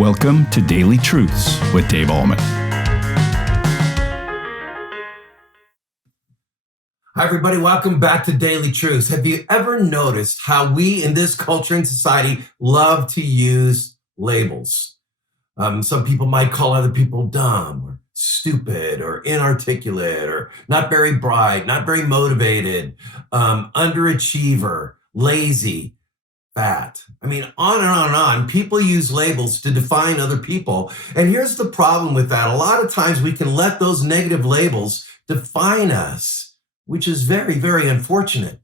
Welcome to Daily Truths with Dave Ahlman. Hi, everybody. Welcome back to Daily Truths. Have you ever noticed how we in this culture and society love to use labels? Some people might call other people dumb or stupid or inarticulate or not very bright, not very motivated, underachiever, lazy, fat. I mean, on and on and on. People use labels to define other people. And here's the problem with that. A lot of times we can let those negative labels define us, which is very, very unfortunate.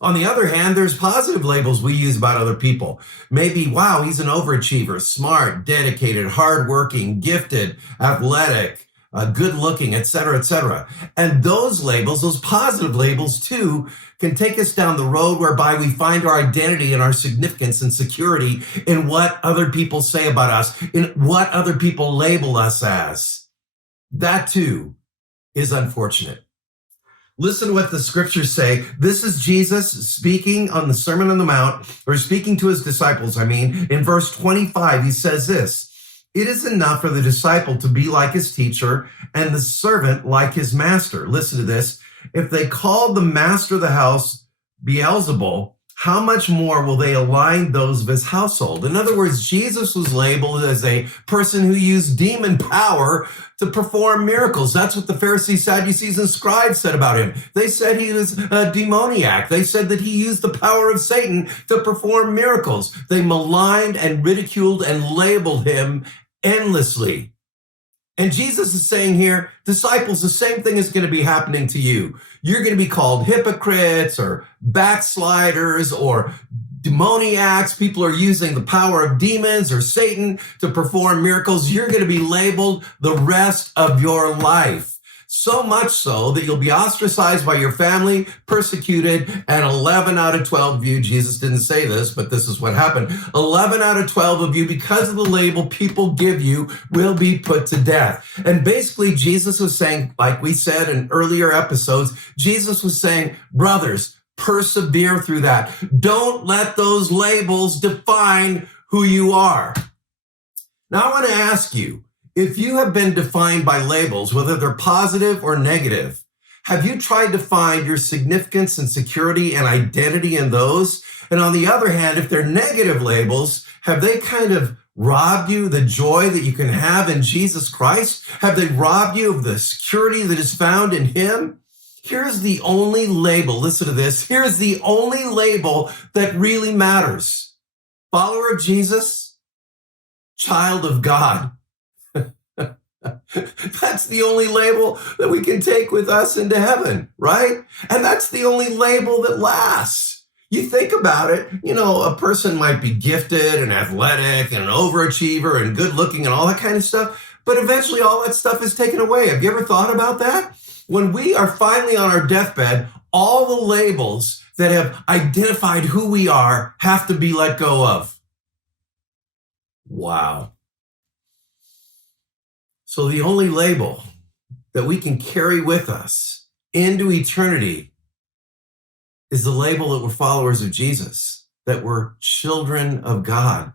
On the other hand, there's positive labels we use about other people. Maybe, wow, he's an overachiever, smart, dedicated, hardworking, gifted, athletic, good looking, et cetera, et cetera. And those labels, those positive labels too, can take us down the road whereby we find our identity and our significance and security in what other people say about us, in what other people label us as. That too is unfortunate. Listen to what the scriptures say. This is Jesus speaking on the Sermon on the Mount, or speaking to his disciples, in verse 25, he says this: "It is enough for the disciple to be like his teacher and the servant like his master." Listen to this. "If they called the master of the house Beelzebul, how much more will they align those of his household?" In other words, Jesus was labeled as a person who used demon power to perform miracles. That's what the Pharisees, Sadducees, and scribes said about him. They said he was a demoniac. They said that he used the power of Satan to perform miracles. They maligned and ridiculed and labeled him endlessly. And Jesus is saying here, disciples, the same thing is going to be happening to you. You're going to be called hypocrites or backsliders or demoniacs. People are using the power of demons or Satan to perform miracles. You're going to be labeled the rest of your life. So much so that you'll be ostracized by your family, persecuted, and 11 out of 12 of you, Jesus didn't say this, but this is what happened. 11 out of 12 of you, because of the label people give you, will be put to death. And basically, Jesus was saying, like we said in earlier episodes, Jesus was saying, brothers, persevere through that. Don't let those labels define who you are. Now, I want to ask you, if you have been defined by labels, whether they're positive or negative, have you tried to find your significance and security and identity in those? And on the other hand, if they're negative labels, have they kind of robbed you the joy that you can have in Jesus Christ? Have they robbed you of the security that is found in him? Here's the only label, listen to this, here's the only label that really matters. Follower of Jesus, child of God. That's the only label that we can take with us into heaven, right? And that's the only label that lasts. You think about it, a person might be gifted and athletic and an overachiever and good looking and all that kind of stuff, but eventually all that stuff is taken away. Have you ever thought about that? When we are finally on our deathbed, all the labels that have identified who we are have to be let go of. Wow. So the only label that we can carry with us into eternity is the label that we're followers of Jesus, that we're children of God.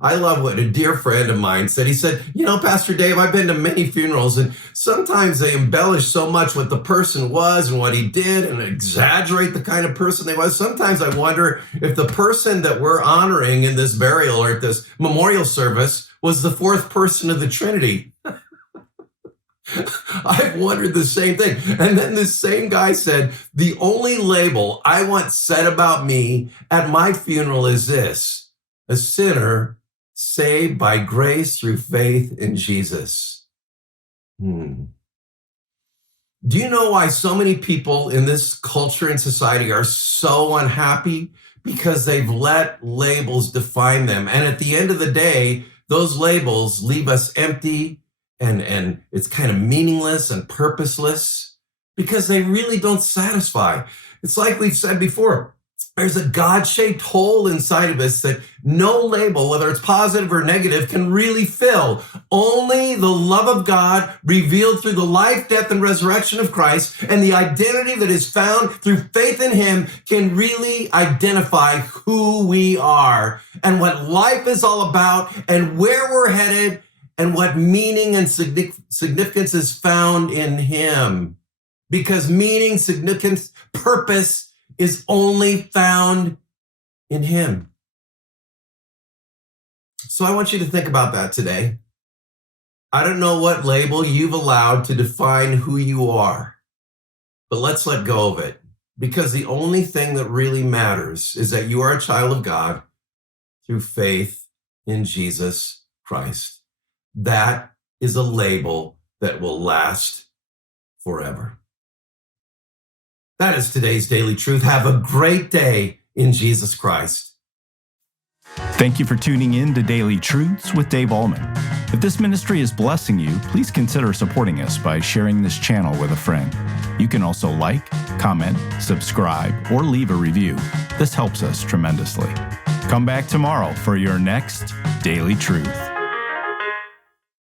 I love what a dear friend of mine said. He said, Pastor Dave, I've been to many funerals, and sometimes they embellish so much what the person was and what he did and exaggerate the kind of person they was. Sometimes I wonder if the person that we're honoring in this burial or at this memorial service was the fourth person of the Trinity. I've wondered the same thing. And then this same guy said, the only label I want said about me at my funeral is this: a sinner saved by grace through faith in Jesus. Do you know why so many people in this culture and society are so unhappy? Because they've let labels define them. And at the end of the day, those labels leave us empty and it's kind of meaningless and purposeless because they really don't satisfy. It's like we've said before, There's a God-shaped hole inside of us that no label, whether it's positive or negative, can really fill. Only the love of God revealed through the life, death, and resurrection of Christ and the identity that is found through faith in him can really identify who we are and what life is all about and where we're headed and what meaning and significance is found in him. Because meaning, significance, purpose is only found in him. So I want you to think about that today. I don't know what label you've allowed to define who you are, but let's let go of it, because the only thing that really matters is that you are a child of God through faith in Jesus Christ. That is a label that will last forever. That is today's Daily Truth. Have a great day in Jesus Christ. Thank you for tuning in to Daily Truths with Dave Ahlman. If this ministry is blessing you, please consider supporting us by sharing this channel with a friend. You can also like, comment, subscribe, or leave a review. This helps us tremendously. Come back tomorrow for your next Daily Truth.